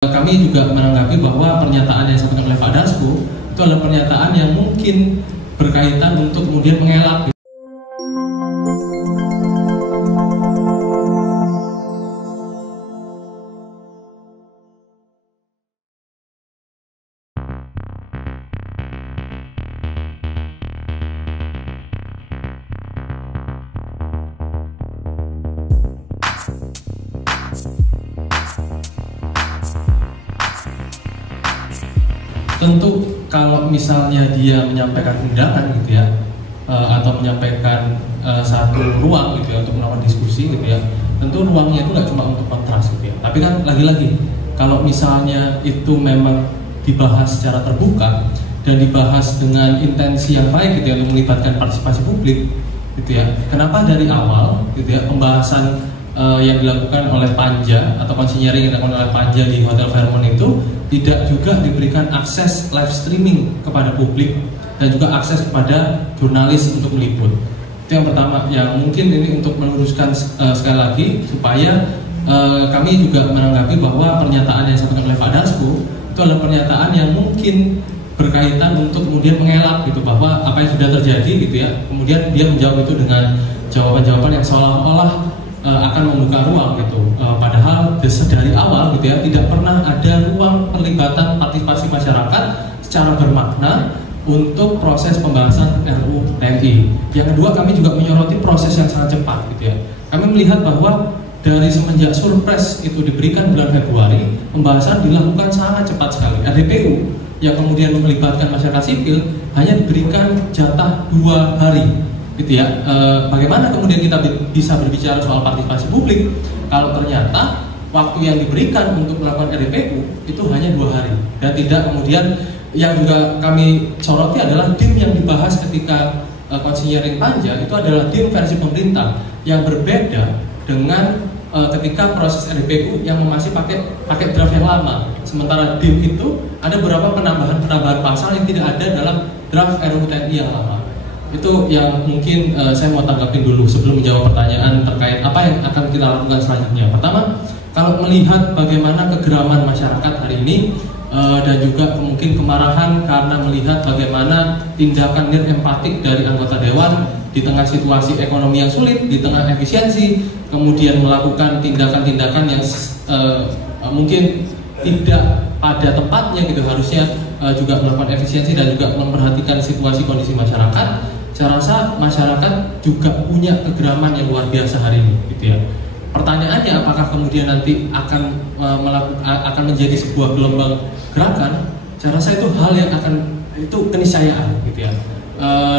Kami juga menanggapi bahwa pernyataan yang disampaikan oleh Pak Dasko itu adalah pernyataan yang mungkin berkaitan untuk kemudian mengelak. Tentu kalau misalnya dia menyampaikan undangan gitu ya, atau menyampaikan satu ruang gitu ya untuk melakukan diskusi gitu ya, tentu ruangnya itu nggak cuma untuk kontras gitu ya. Tapi kan lagi-lagi kalau misalnya itu memang dibahas secara terbuka dan dibahas dengan intensi yang baik gitu ya untuk melibatkan partisipasi publik gitu ya, kenapa dari awal gitu ya pembahasan yang dilakukan oleh Panja atau konsinyering yang dilakukan oleh Panja di Hotel Fairmont itu tidak juga diberikan akses live streaming kepada publik dan juga akses kepada jurnalis untuk meliput. Itu yang pertama, yang mungkin ini untuk meluruskan sekali lagi supaya kami juga menanggapi bahwa pernyataan yang disampaikan oleh Pak Dasko itu adalah pernyataan yang mungkin berkaitan untuk kemudian mengelak gitu bahwa apa yang sudah terjadi gitu ya, kemudian dia menjawab itu dengan jawaban-jawaban yang seolah-olah akan membuka ruang gitu, padahal dari awal gitu ya tidak pernah ada ruang perlibatan partisipasi masyarakat secara bermakna untuk proses pembahasan RUU TNI. Yang kedua, kami juga menyoroti proses yang sangat cepat gitu ya. Kami melihat bahwa dari semenjak surpres itu diberikan bulan Februari, pembahasan dilakukan sangat cepat sekali. RDPU yang kemudian melibatkan masyarakat sipil hanya diberikan jatah 2 hari. Gitu ya, bagaimana kemudian kita bisa berbicara soal partisipasi publik kalau ternyata waktu yang diberikan untuk melakukan RDPU itu hanya 2 hari dan tidak kemudian. Yang juga kami soroti adalah DIM yang dibahas ketika konsinyering Panja itu adalah DIM versi pemerintah yang berbeda dengan ketika proses RDPU yang masih pakai draft yang lama. Sementara DIM itu ada beberapa penambahan pasal yang tidak ada dalam draft RUU TNI yang lama. Itu yang mungkin saya mau tanggapin dulu sebelum menjawab pertanyaan terkait apa yang akan kita lakukan selanjutnya. Pertama, kalau melihat bagaimana kegeraman masyarakat hari ini dan juga mungkin kemarahan karena melihat bagaimana tindakan empatik dari anggota dewan di tengah situasi ekonomi yang sulit, di tengah efisiensi, kemudian melakukan tindakan-tindakan yang mungkin tidak pada tempatnya gitu, harusnya juga melakukan efisiensi dan juga memperhatikan situasi kondisi masyarakat. Saya rasa masyarakat juga punya kegeraman yang luar biasa hari ini gitu ya. Pertanyaannya apakah kemudian nanti akan menjadi sebuah gelombang gerakan? Saya rasa itu hal yang itu keniscayaan gitu ya.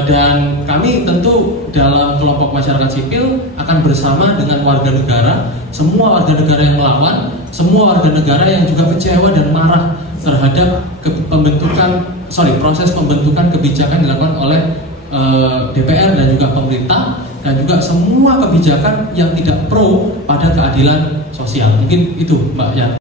Dan kami tentu dalam kelompok masyarakat sipil akan bersama dengan warga negara, semua warga negara yang melawan, semua warga negara yang juga kecewa dan marah terhadap proses pembentukan kebijakan dilakukan oleh DPR dan juga pemerintah, dan juga semua kebijakan yang tidak pro pada keadilan sosial. Mungkin itu Mbak ya.